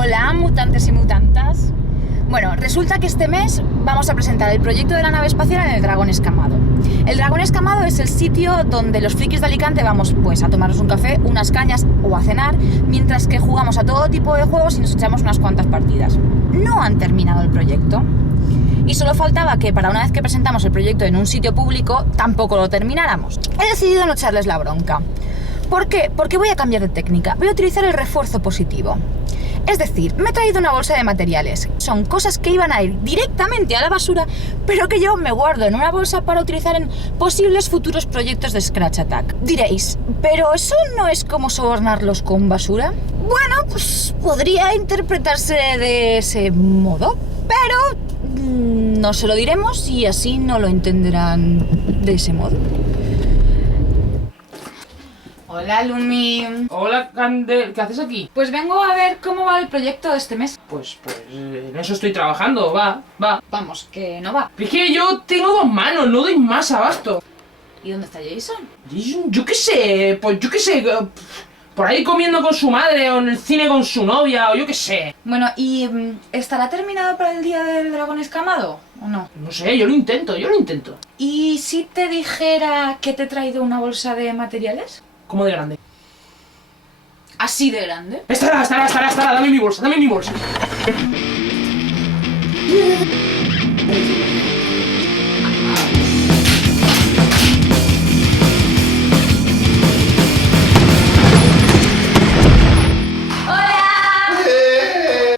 Hola, mutantes y mutantas. Bueno, resulta que este mes vamos a presentar el proyecto de la nave espacial en el Dragón Escamado. El Dragón Escamado es el sitio donde los frikis de Alicante vamos pues a tomarnos un café, unas cañas o a cenar, mientras que jugamos a todo tipo de juegos y nos echamos unas cuantas partidas. No han terminado el proyecto. Y solo faltaba que para una vez que presentamos el proyecto en un sitio público, tampoco lo termináramos. He decidido no echarles la bronca. ¿Por qué? Porque voy a cambiar de técnica. Voy a utilizar el refuerzo positivo. Es decir, me he traído una bolsa de materiales. Son cosas que iban a ir directamente a la basura, pero que yo me guardo en una bolsa para utilizar en posibles futuros proyectos de Scratch Attack. Diréis, ¿pero eso no es como sobornarlos con basura? Bueno, pues podría interpretarse de ese modo, pero no se lo diremos y así no lo entenderán de ese modo. Hola, Lumi. Hola, Candel, ¿qué haces aquí? Pues vengo a ver cómo va el proyecto de este mes. Pues en eso estoy trabajando, va. Vamos, que no va. Es que yo tengo dos manos, no doy más abasto. ¿Y dónde está Jason? Yo qué sé, por ahí comiendo con su madre o en el cine con su novia o yo qué sé. Bueno, ¿y estará terminado para el día del dragón escamado o no? No sé, yo lo intento. ¿Y si te dijera que te he traído una bolsa de materiales? ¿Cómo de grande? ¿Así de grande? Estará, dame mi bolsa.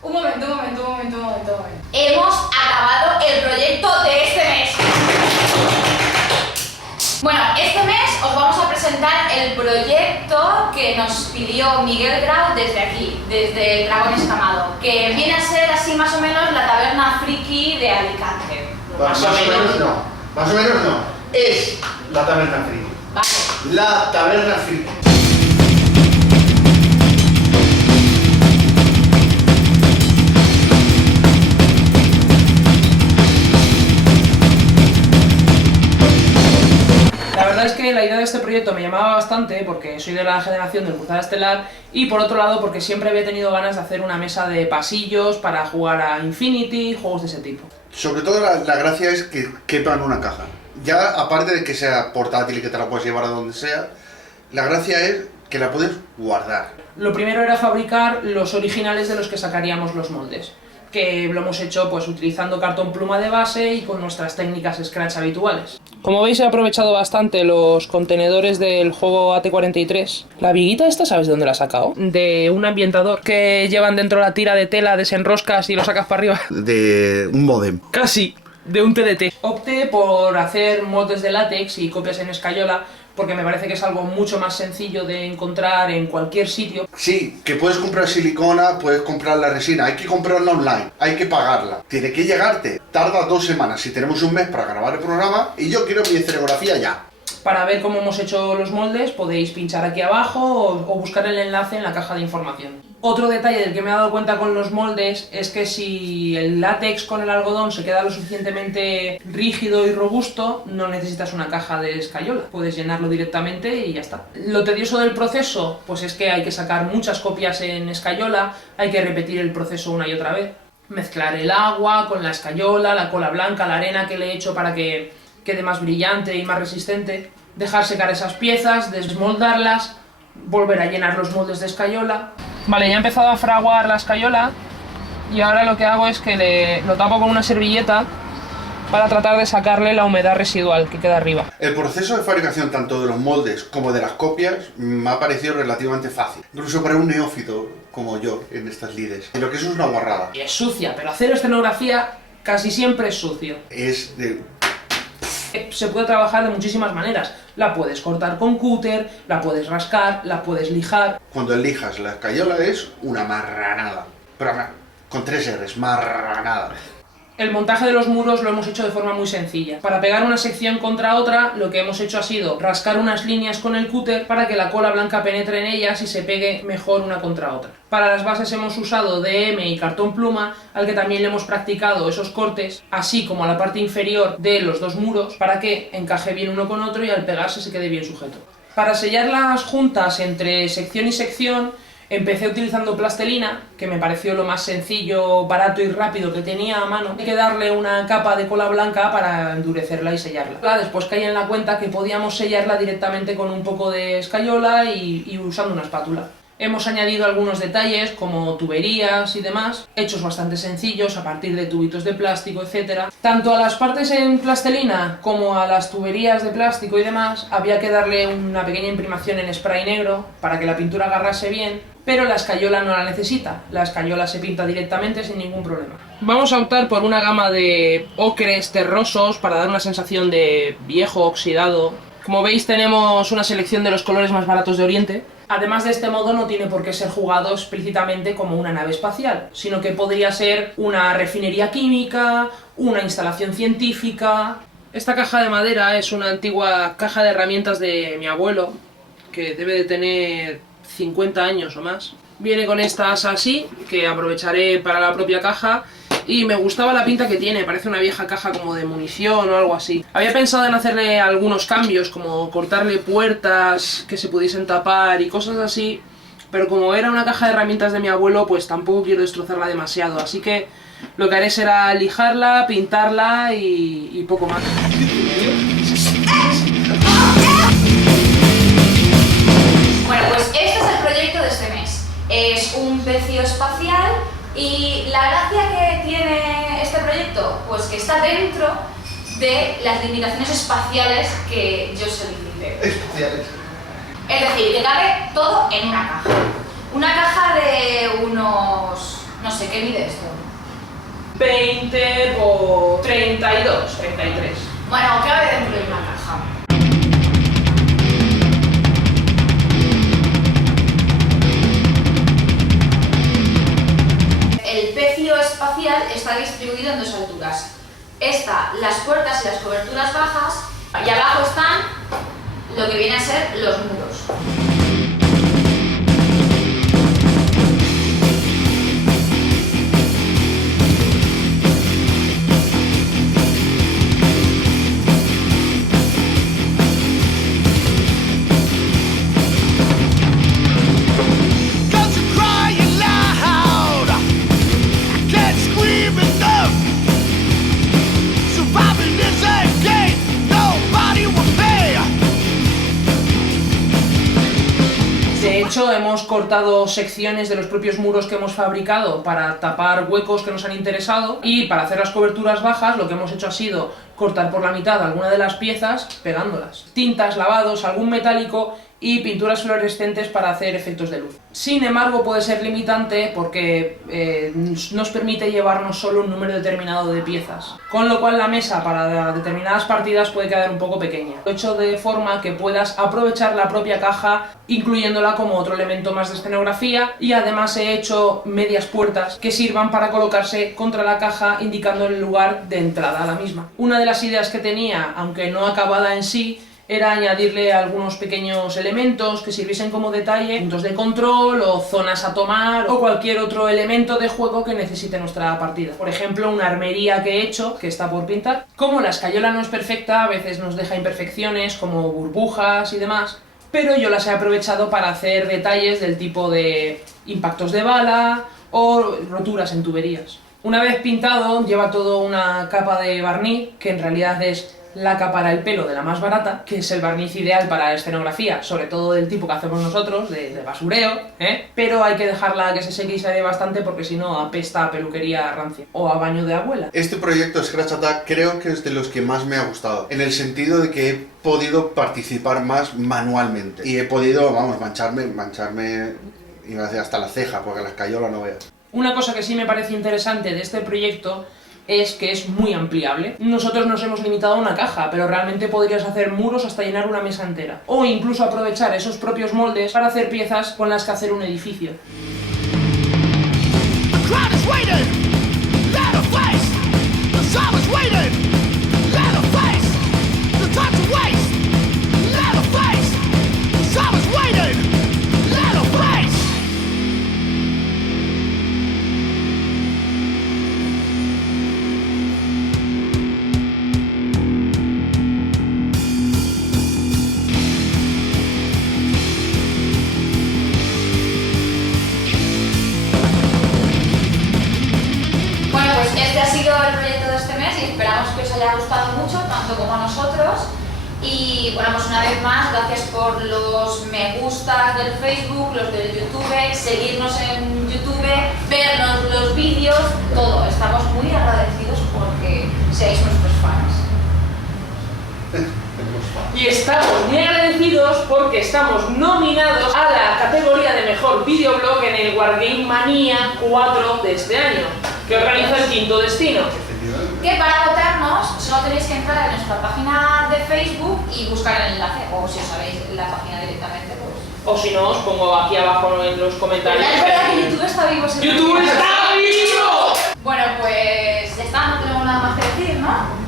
Un momento. Hemos acabado el proyecto de este mes. Bueno, este mes os vamos a presentar el proyecto que nos pidió Miguel Grau desde aquí, desde el Dragón Escamado, que viene a ser así más o menos la taberna friki de Alicante. Más o menos no. Es la taberna friki. Vale. La taberna friki. La verdad es que la idea de este proyecto me llamaba bastante porque soy de la generación del Cruzada Estelar y por otro lado porque siempre había tenido ganas de hacer una mesa de pasillos para jugar a Infinity, juegos de ese tipo. Sobre todo la gracia es que quepa en una caja. Ya aparte de que sea portátil y que te la puedes llevar a donde sea, la gracia es que la puedes guardar. Lo primero era fabricar los originales de los que sacaríamos los moldes, que lo hemos hecho pues utilizando cartón pluma de base y con nuestras técnicas Scratch habituales. Como veis he aprovechado bastante los contenedores del juego AT-43. La viguita esta, ¿sabes de dónde la he sacado? De un ambientador que llevan dentro la tira de tela, desenroscas y lo sacas para arriba. De un modem. Casi, de un TDT. Opté por hacer moldes de látex y copias en escayola porque me parece que es algo mucho más sencillo de encontrar en cualquier sitio. Sí, que puedes comprar silicona, puedes comprar la resina, hay que comprarla online, hay que pagarla, tiene que llegarte, tarda 2 semanas si tenemos un mes para grabar el programa y yo quiero mi escenografía ya. Para ver cómo hemos hecho los moldes podéis pinchar aquí abajo o buscar el enlace en la caja de información. Otro detalle del que me he dado cuenta con los moldes es que si el látex con el algodón se queda lo suficientemente rígido y robusto, no necesitas una caja de escayola, puedes llenarlo directamente y ya está. Lo tedioso del proceso, pues es que hay que sacar muchas copias en escayola, hay que repetir el proceso una y otra vez, mezclar el agua con la escayola, la cola blanca, la arena que le he hecho para que quede más brillante y más resistente, dejar secar esas piezas, desmoldarlas, volver a llenar los moldes de escayola. Vale, ya he empezado a fraguar la escayola y ahora lo que hago es que lo tapo con una servilleta para tratar de sacarle la humedad residual que queda arriba. El proceso de fabricación tanto de los moldes como de las copias me ha parecido relativamente fácil, incluso para un neófito como yo en estas lides. Lo que eso es una guarrada. Y es sucia, pero hacer escenografía casi siempre es sucio. Se puede trabajar de muchísimas maneras. La puedes cortar con cúter, la puedes rascar, la puedes lijar. Cuando elijas la escayola es una marranada. Pero con 3 R's, marranada. El montaje de los muros lo hemos hecho de forma muy sencilla. Para pegar una sección contra otra, lo que hemos hecho ha sido rascar unas líneas con el cúter para que la cola blanca penetre en ellas y se pegue mejor una contra otra. Para las bases hemos usado DM y cartón pluma, al que también le hemos practicado esos cortes, así como a la parte inferior de los dos muros, para que encaje bien uno con otro y al pegarse se quede bien sujeto. Para sellar las juntas entre sección y sección, Empecé utilizando plastelina, que me pareció lo más sencillo, barato y rápido que tenía a mano. Hay que darle una capa de cola blanca para endurecerla y sellarla. Después caí en la cuenta que podíamos sellarla directamente con un poco de escayola y usando una espátula. Hemos añadido algunos detalles como tuberías y demás, hechos bastante sencillos a partir de tubitos de plástico, etc. Tanto a las partes en plastelina como a las tuberías de plástico y demás había que darle una pequeña imprimación en spray negro para que la pintura agarrase bien, pero la escayola no la necesita, la escayola se pinta directamente sin ningún problema. Vamos a optar por una gama de ocres terrosos para dar una sensación de viejo oxidado. Como veis, tenemos una selección de los colores más baratos de Oriente. Además, de este modo no tiene por qué ser jugado explícitamente como una nave espacial, sino que podría ser una refinería química, una instalación científica. Esta caja de madera es una antigua caja de herramientas de mi abuelo, que debe de tener 50 años o más. Viene con esta asa así, que aprovecharé para la propia caja, y me gustaba la pinta que tiene, parece una vieja caja como de munición o algo así. Había pensado en hacerle algunos cambios, como cortarle puertas que se pudiesen tapar y cosas así, pero como era una caja de herramientas de mi abuelo, pues tampoco quiero destrozarla demasiado, así que lo que haré será lijarla, pintarla y poco más. Bueno, pues este es el proyecto de este mes. Es un pecio espacial y la gracia que tiene este proyecto, pues que está dentro de las limitaciones espaciales que yo solicité. Espaciales. Es decir, que cabe todo en una caja. Una caja de unos... no sé, ¿qué mide esto? 20 por 32, 33. Bueno, cabe dentro de una caja. El pecio espacial está distribuido en dos alturas. Esta, las puertas y las coberturas bajas, y abajo están lo que viene a ser los muros. De hecho, hemos cortado secciones de los propios muros que hemos fabricado para tapar huecos que nos han interesado, y para hacer las coberturas bajas lo que hemos hecho ha sido cortar por la mitad alguna de las piezas pegándolas. Tintas, lavados, algún metálico y pinturas fluorescentes para hacer efectos de luz. Sin embargo, puede ser limitante porque nos permite llevarnos solo un número determinado de piezas, con lo cual la mesa para determinadas partidas puede quedar un poco pequeña. Lo he hecho de forma que puedas aprovechar la propia caja incluyéndola como otro elemento más de escenografía, y además he hecho medias puertas que sirvan para colocarse contra la caja indicando el lugar de entrada a la misma. Una de las ideas que tenía, aunque no acabada en sí, era añadirle algunos pequeños elementos que sirviesen como detalle, puntos de control o zonas a tomar o cualquier otro elemento de juego que necesite nuestra partida. Por ejemplo, una armería que he hecho, que está por pintar. Como la escayola no es perfecta, a veces nos deja imperfecciones como burbujas y demás, pero yo las he aprovechado para hacer detalles del tipo de impactos de bala o roturas en tuberías. Una vez pintado, lleva todo una capa de barniz, que en realidad es laca para el pelo de la más barata, que es el barniz ideal para la escenografía, sobre todo del tipo que hacemos nosotros, de basureo, pero hay que dejarla que se seque y se dé bastante porque si no apesta a peluquería rancia o a baño de abuela. Este proyecto Scratch Attack creo que es de los que más me ha gustado, en el sentido de que he podido participar más manualmente y he podido, vamos, mancharme, iba a decir hasta la ceja, porque la escayola no veas. Una cosa que sí me parece interesante de este proyecto es que es muy ampliable. Nosotros nos hemos limitado a una caja, pero realmente podrías hacer muros hasta llenar una mesa entera. O incluso aprovechar esos propios moldes para hacer piezas con las que hacer un edificio. le ha gustado mucho, tanto como a nosotros. Y bueno, pues una vez más, gracias por los me gustas del Facebook, los del YouTube, seguirnos en YouTube, vernos los vídeos, todo. Estamos muy agradecidos porque seáis nuestros fans. Y estamos muy agradecidos porque estamos nominados a la categoría de mejor videoblog en el Wargame Mania 4 de este año, que organiza el Quinto Destino. Que para votarnos solo tenéis que entrar en nuestra página de Facebook y buscar el enlace, o si os sabéis la página directamente, pues... O si no, os pongo aquí abajo en los comentarios. Es verdad que YouTube está vivo. ¡YouTube está vivo! Bueno, pues ya está, no tenemos nada más que decir, ¿no?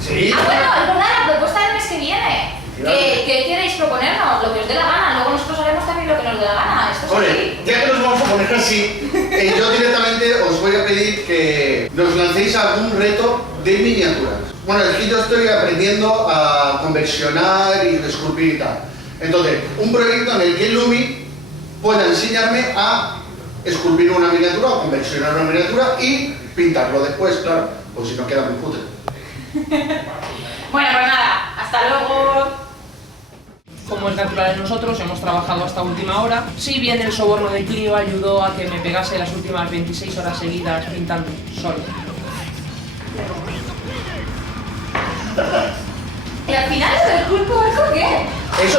Sí. Ah, bueno, es verdad, la propuesta del mes que viene. ¿Qué queréis proponernos? Lo que os dé la gana. Luego nosotros haremos también lo que nos dé la gana. Esto es Hombre, así. ya que nos vamos a poner así, yo directamente os voy a pedir que nos lancéis algún reto de miniaturas. Bueno, es que yo estoy aprendiendo a conversionar y esculpir y tal. Entonces, un proyecto en el que Lumi pueda enseñarme a esculpir una miniatura o conversionar una miniatura y pintarlo después, claro, o si no queda muy putre. Bueno, pues nada, hasta luego. Como es natural de nosotros, hemos trabajado hasta última hora. Si bien el soborno de Clio ayudó a que me pegase las últimas 26 horas seguidas pintando solo. ¿Y al final es del culpo o qué? Eso,